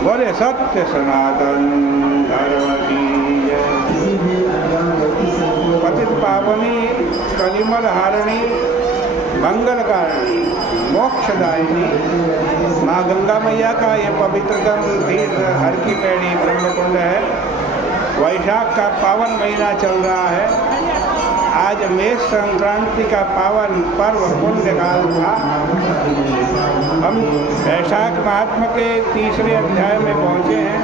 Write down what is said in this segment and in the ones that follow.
बोले सत्य सनातन धर्म की जय। पतित पावनी कलिमल हारिणी मंगलकारिणी मोक्षदायिनी माँ गंगा मैया का ये पवित्रतम तीर्थ हर की पैड़ी ब्रह्मकुंड है। वैशाख का पावन महीना चल रहा है। आज मेष संक्रांति का पावन पर्व पुण्यकाल था। हम वैशाख महात्मा के तीसरे अध्याय में पहुँचे हैं।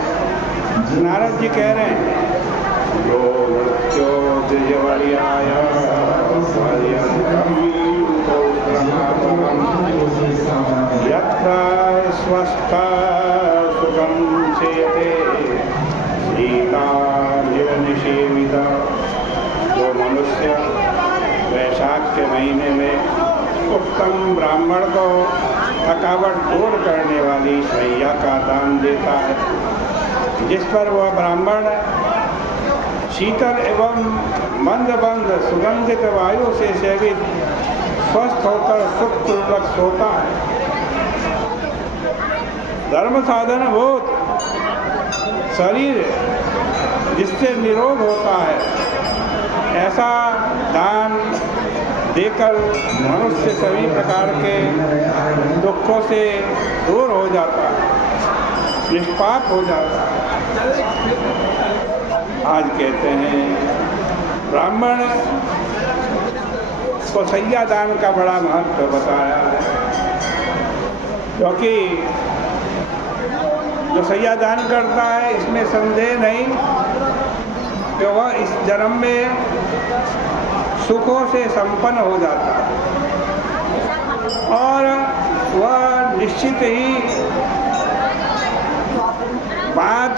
नारद जी कह रहे हैं स्वस्थ सुखम सेयते सीता निषेविता। जो मनुष्य वैशाख के महीने में उत्तम ब्राह्मण को थकावट दूर करने वाली शैया का दान देता है, जिस पर वह ब्राह्मण शीतल एवं मंदबंद सुगंधित वायु से सेवित स्वस्थ होकर सुखपूर्वक सोता है, धर्म साधन भूत शरीर जिससे निरोग होता है, ऐसा दान देकर मनुष्य सभी प्रकार के दुखों से दूर हो जाता है, निष्पाप हो जाता है। आज कहते हैं ब्राह्मण को सैया दान का बड़ा महत्व बताया है, क्योंकि जो सैया दान करता है इसमें संदेह नहीं कि वह इस जन्म में सुखों से संपन्न हो जाता है और वह निश्चित ही बात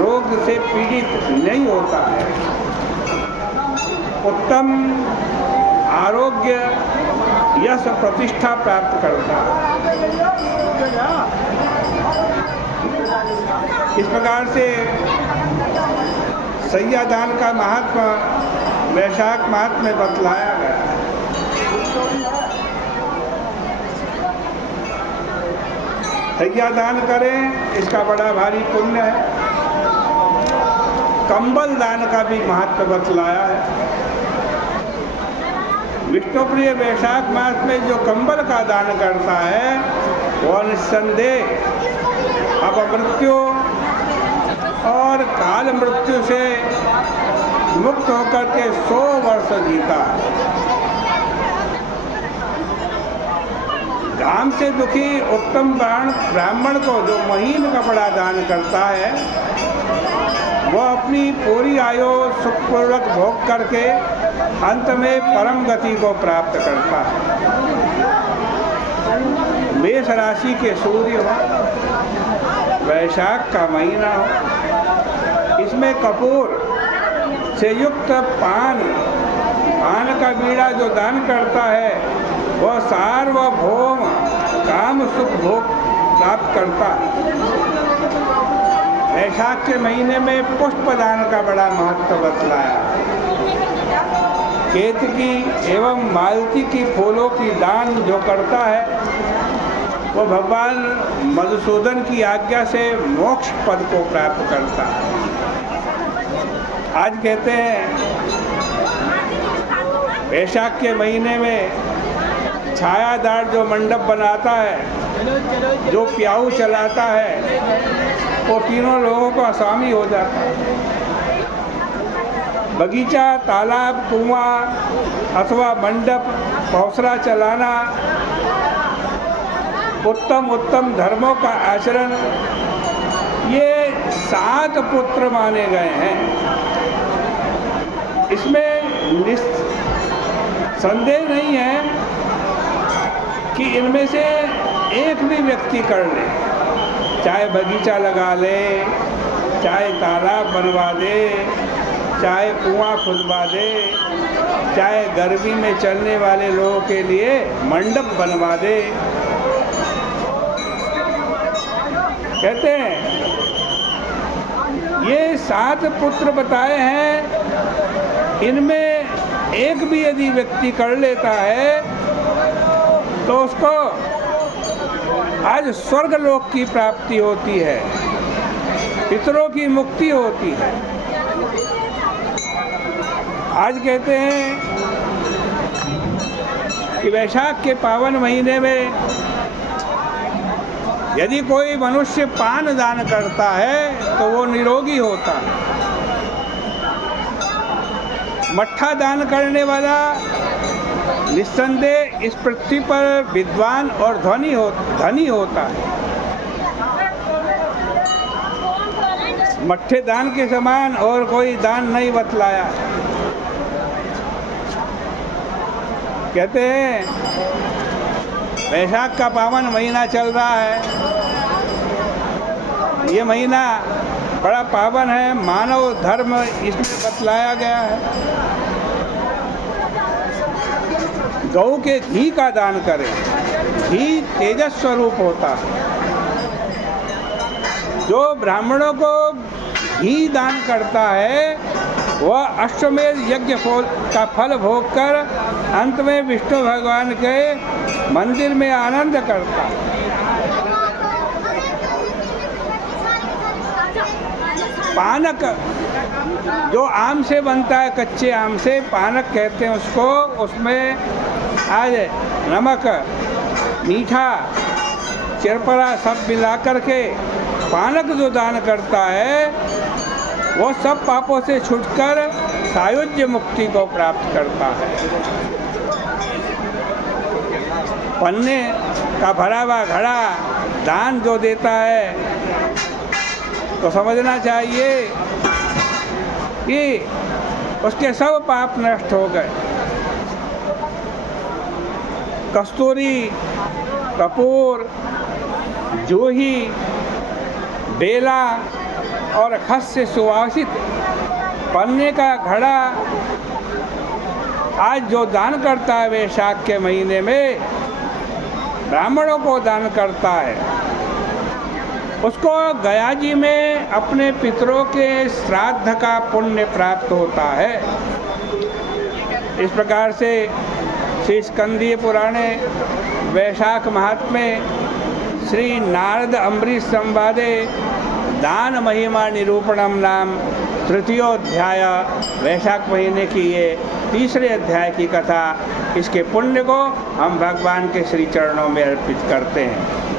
रोग से पीड़ित नहीं होता है। उत्तम आरोग्य यश प्रतिष्ठा प्राप्त करता है। इस प्रकार से सैया दान का महात्मा वैशाख मास में बतलाया गया है। सैया दान करें इसका बड़ा भारी पुण्य है। कंबल दान का भी महत्व बतलाया है। विष्णु प्रिय वैशाख मास में जो कंबल का दान करता है वह निस्संदेह अपमृत्यु और काल मृत्यु से मुक्त होकर के 100 वर्ष जीता है। काम से दुखी उत्तम ब्राह्मण को जो महीन कपड़ा दान करता है वह अपनी पूरी आयु सुखपूर्वक भोग करके अंत में परम गति को प्राप्त करता है। मेष राशि के सूर्य हो, वैशाख का महीना हो, इसमें कपूर से युक्त पान का बीड़ा जो दान करता है वह सार्वभौम काम सुख भोग प्राप्त करता है। वैशाख के महीने में पुष्प दान का बड़ा महत्व बतलाया। केतकी एवं मालती की फूलों की दान जो करता है वो भगवान मधुसूदन की आज्ञा से मोक्ष पद को प्राप्त करता है। आज कहते हैं वैशाख के महीने में छायादार जो मंडप बनाता है, जो प्याऊ चलाता है, वो तीनों लोगों का स्वामी हो जाता है। बगीचा, तालाब, कुआं अथवा मंडप, पौसरा चलाना, उत्तम उत्तम धर्मों का आचरण, ये 7 पुत्र माने गए हैं। इसमें संदेह नहीं है कि इनमें से एक भी व्यक्ति कर ले, चाहे बगीचा लगा ले, चाहे तालाब बनवा दे, चाहे कुआं खुदवा दे, चाहे गर्मी में चलने वाले लोगों के लिए मंडप बनवा दे। कहते हैं ये 7 पुत्र बताए हैं, इनमें एक भी यदि व्यक्ति कर लेता है तो उसको आज स्वर्ग लोक की प्राप्ति होती है, पितरों की मुक्ति होती है। आज कहते हैं कि वैशाख के पावन महीने में यदि कोई मनुष्य पान दान करता है तो वो निरोगी होता है। मट्ठा दान करने वाला निस्संदेह इस पृथ्वी पर विद्वान और धनी होता है। मट्ठे दान के समान और कोई दान नहीं बतलाया। कहते हैं वैशाख का पावन महीना चल रहा है। ये महीना बड़ा पावन है, मानव धर्म इसमें बतलाया गया है। गौ के घी का दान करें। घी तेजस स्वरूप होता है। जो ब्राह्मणों को घी दान करता है वह अश्वमेध यज्ञ का फल भोग कर अंत में विष्णु भगवान के मंदिर में आनंद करता है। पानक जो आम से बनता है, कच्चे आम से पानक कहते हैं उसको। उसमें आज नमक, मीठा, चिरपरा सब मिला कर के पानक जो दान करता है वो सब पापों से छूटकर सायुज्य मुक्ति को प्राप्त करता है। पन्ने का भरा हुआ घड़ा दान जो देता है तो समझना चाहिए कि उसके सब पाप नष्ट हो गए। कस्तूरी, कपूर, जूही, बेला और खस से सुवासित पन्ने का घड़ा आज जो दान करता है वैशाख के महीने में, ब्राह्मणों को दान करता है, उसको गया जी में अपने पितरों के श्राद्ध का पुण्य प्राप्त होता है। इस प्रकार से श्री स्कंदीय पुराणे वैशाख महात्म्य श्री नारद अम्बरीश संवादे दान महिमा निरूपणम नाम तृतीयोध्याय, वैशाख महीने की ये तीसरे अध्याय की कथा, इसके पुण्य को हम भगवान के श्री चरणों में अर्पित करते हैं।